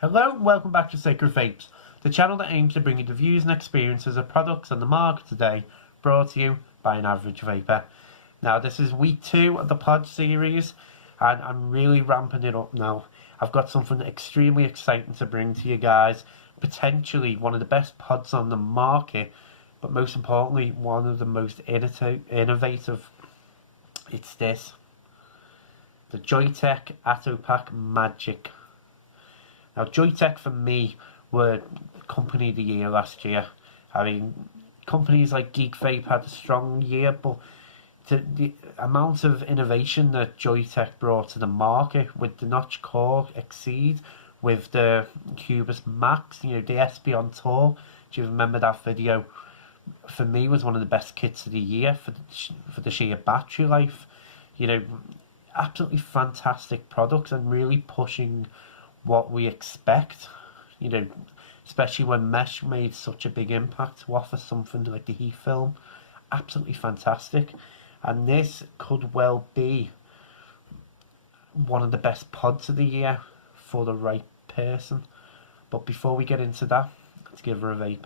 Hello and welcome back to Sacred Vapes, the channel that aims to bring you the views and experiences of products on the market today, brought to you by an average vapor. Now this is week 2 of the pod series and I'm really ramping it up now. I've got something extremely exciting to bring to you guys, potentially one of the best pods on the market, but most importantly one of the most innovative. It's this, the Joyetech Atopack Magic. Now, Joyetech for me were Company of the Year last year. I mean, companies like Geek Vape had a strong year, but the amount of innovation that Joyetech brought to the market with the Notch Core Exceed, with the Cubus Max, you know, the SP on tour. Do you remember that video? For me, was one of the best kits of the year for the sheer battery life. You know, absolutely fantastic products and really pushing what we expect, you know, especially when mesh made such a big impact to offer something like the heat film. Absolutely fantastic, and this could well be one of the best pods of the year for the right person. But before we get into that, let's give her a vape.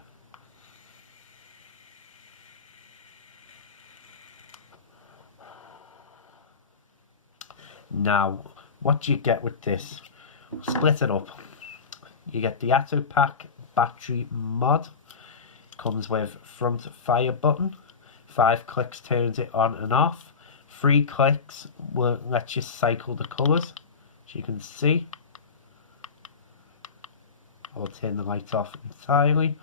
Now, what do you get with this? Split it up. You get the Atopack battery mod. Comes with front fire button. 5 clicks turns it on and off. 3 clicks will let you cycle the colours, as you can see. I'll turn the light off entirely.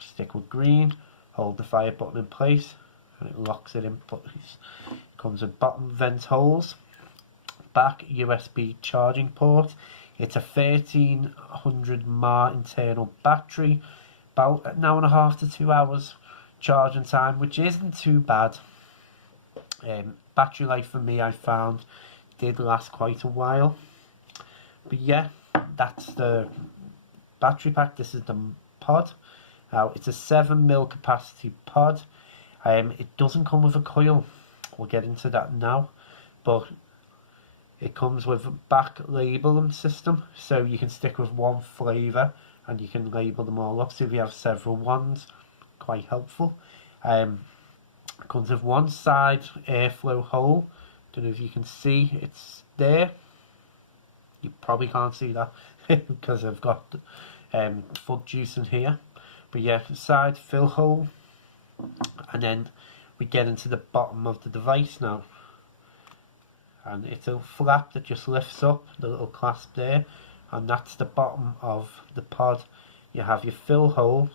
Stick with green. Hold the fire button in place, and it locks it in place. Comes with bottom vent holes. Back USB charging port. It's a 1300 mAh internal battery, about an hour and a half to 2 hours charging time, which isn't too bad. Battery life for me, I found, did last quite a while. But yeah, that's the battery pack. This is the pod. Now it's a 7mm capacity pod. It doesn't come with a coil. We'll get into that now, but it comes with a back labeling system, so you can stick with one flavour and you can label them all up. So if you have several ones, quite helpful. It comes with one side airflow hole. Don't know if you can see, it's there. You probably can't see that because I've got fug juice in here. But yeah, side fill hole. And then we get into the bottom of the device now. And it's a flap that just lifts up, the little clasp there, and that's the bottom of the pod. You have your fill hole,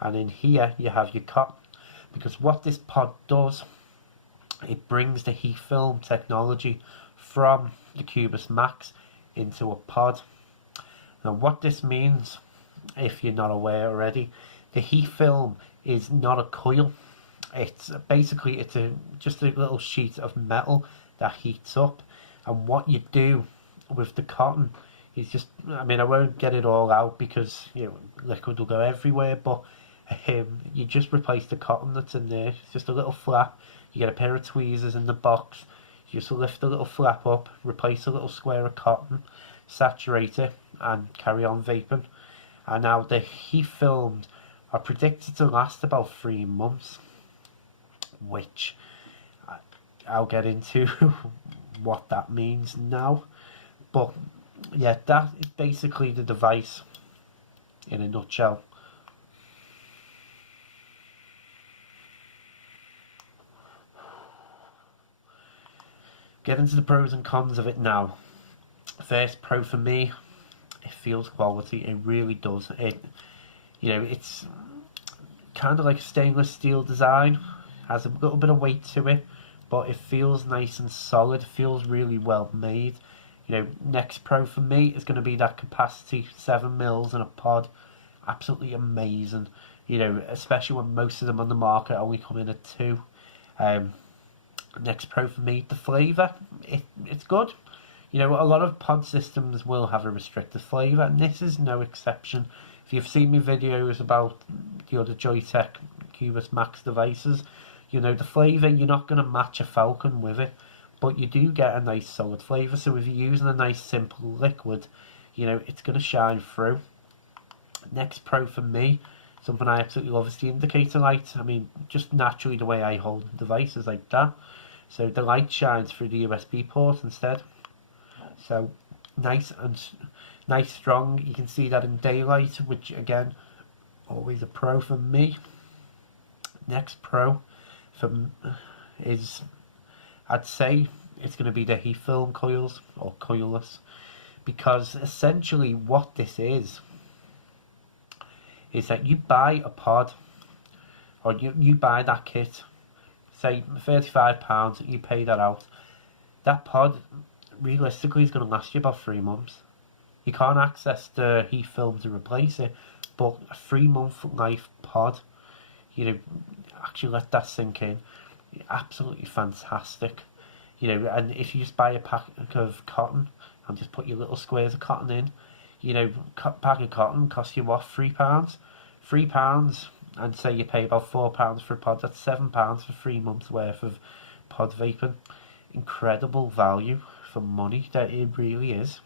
and in here you have your cotton, because what this pod does, it brings the heat film technology from the Cubus Max into a pod. Now what this means, if you're not aware already, the heat film is not a coil. It's basically, just a little sheet of metal that heats up, and what you do with the cotton is just, I mean, I won't get it all out because, you know, liquid will go everywhere, but you just replace the cotton that's in there. It's just a little flap. You get a pair of tweezers in the box, you just lift the little flap up, replace a little square of cotton, saturate it, and carry on vaping. And now the heat films are predicted to last about 3 months, which I'll get into what that means now. But yeah, that is basically the device in a nutshell. Get into the pros and cons of it now. First pro for me, it feels quality. It really does. You know, it's kind of like a stainless steel design, has a little bit of weight to it, but it feels nice and solid. It feels really well made. You know, next pro for me is going to be that capacity, 7mm in a pod. Absolutely amazing. You know, especially when most of them on the market only come in at 2. Next pro for me, the flavour. It's good. You know, a lot of pod systems will have a restricted flavour, and this is no exception. If you've seen my videos about the other Joyetech Cubus Max devices, you know, the flavour, you're not going to match a Falcon with it, but you do get a nice solid flavour. So if you're using a nice simple liquid, you know, it's going to shine through. Next Pro for me, something I absolutely love is the indicator light. I mean, just naturally the way I hold the device is like that. So the light shines through the USB port instead. So nice and nice strong. You can see that in daylight, which again, always a pro for me. Next Pro is, I'd say it's going to be the heat film coils, or coilless, because essentially what this is that you buy a pod, or you buy that kit, say £35, you pay that out. That pod realistically is going to last you about 3 months. You can't access the heat film to replace it, but a 3-month life pod, you know, actually let that sink in. Absolutely fantastic. You know, and if you just buy a pack of cotton and just put your little squares of cotton in, you know, pack of cotton costs you what, £3? £3, and say you pay about £4 for a pod, that's £7 for 3 months worth of pod vaping. Incredible value for money, that it really is.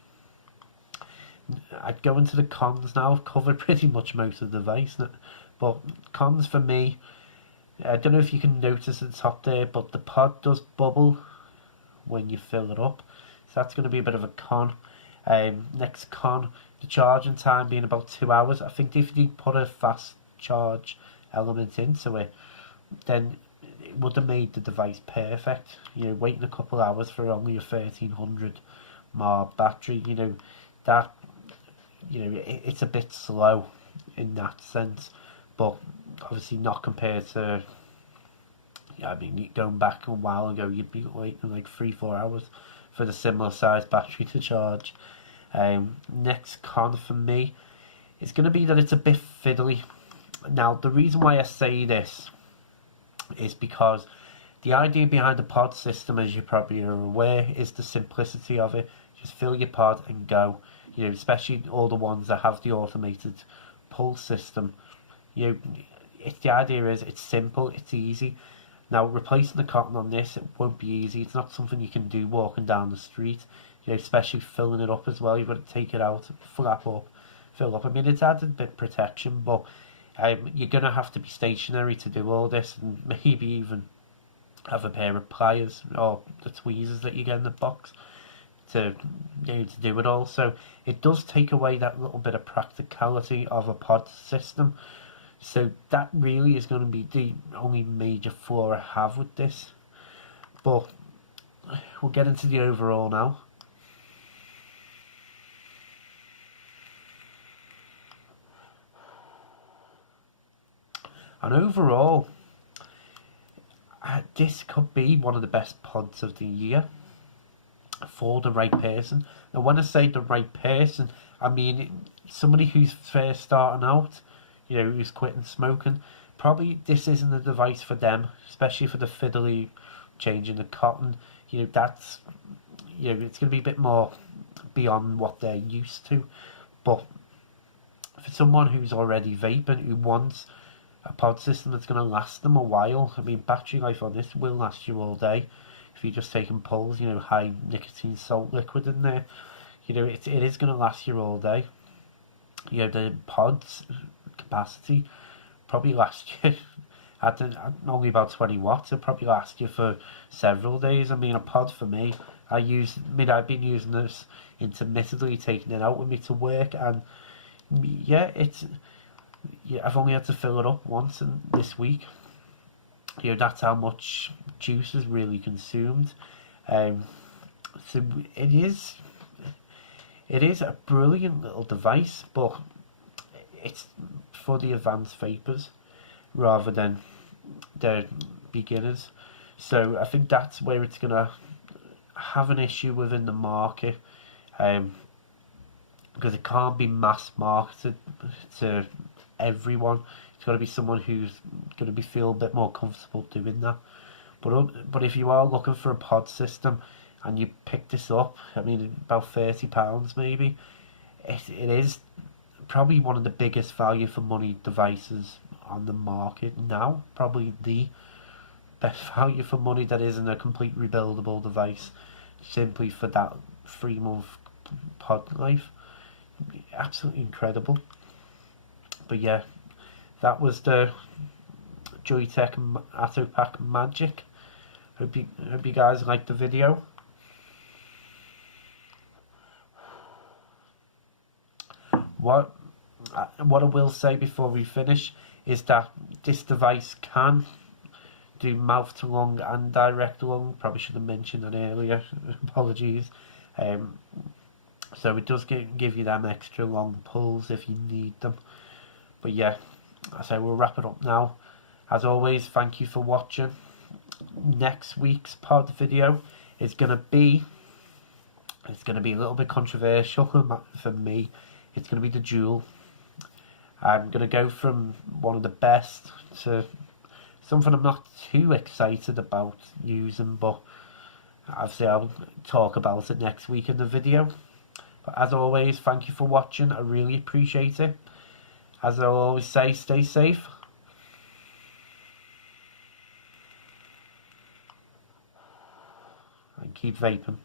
I'd go into the cons now. I've covered pretty much most of the device, but cons for me, I don't know if you can notice at the top there, but the pod does bubble when you fill it up, so that's going to be a bit of a con. Next con, the charging time being about 2 hours. I think if you put a fast charge element into it, then it would have made the device perfect. You know, waiting a couple of hours for only a 1300 mAh battery, you know, that, you know, it's a bit slow in that sense, but obviously not compared to, I mean, going back a while ago, you'd be waiting like 3-4 hours for the similar size battery to charge. Next con for me is going to be that it's a bit fiddly. Now, the reason why I say this is because the idea behind the pod system, as you probably are aware, is the simplicity of it. Just fill your pod and go. You know, especially all the ones that have the automated pull system. You know, the idea is it's simple, it's easy. Now, replacing the cotton on this, it won't be easy. It's not something you can do walking down the street. You know, especially filling it up as well. You've got to take it out, flap up, fill up. I mean, it's added a bit of protection, but you're going to have to be stationary to do all this, and maybe even have a pair of pliers or the tweezers that you get in the box to, you know, to do it all. So it does take away that little bit of practicality of a pod system. So that really is going to be the only major flaw I have with this. But we'll get into the overall now. And overall, this could be one of the best pods of the year for the right person. Now, when I say the right person, I mean somebody who's first starting out, you know, who's quitting smoking. Probably this isn't a device for them, especially for the fiddly changing the cotton. You know, that's, you know, it's going to be a bit more beyond what they're used to. But for someone who's already vaping, who wants a pod system that's going to last them a while, I mean, battery life on this will last you all day. If you're just taking pulls, you know, high nicotine salt liquid in there, you know, it is going to last you all day. You know, the pods capacity probably last you at only about 20 watts. It'll probably last you for several days. I mean, a pod for me, I've been using this intermittently, taking it out with me to work, and yeah, I've only had to fill it up once in this week. You know, that's how much juice is really consumed. So it is a brilliant little device, but it's for the advanced vapors rather than the beginners. So I think that's where it's going to have an issue within the market, because it can't be mass marketed to everyone. It's got to be someone who's going to feel a bit more comfortable doing that. But if you are looking for a pod system and you pick this up, I mean, about £30 maybe, it is probably one of the biggest value for money devices on the market now. Probably the best value for money that isn't a complete rebuildable device, simply for that 3-month pod life. absolutely incredible. But yeah, that was the Joyetech Atopack Magic. Hope you guys liked the video. What I will say before we finish is that this device can do mouth to lung and direct lung. Probably should have mentioned that earlier. Apologies. So it does give you them extra long pulls if you need them. But yeah, I say we'll wrap it up now. As always, thank you for watching. Next week's pod video is gonna be a little bit controversial for me. It's gonna be the Dual. I'm gonna go from one of the best to something I'm not too excited about using, but obviously I'll talk about it next week in the video. But as always, thank you for watching. I really appreciate it. As I always say, stay safe. And keep vaping.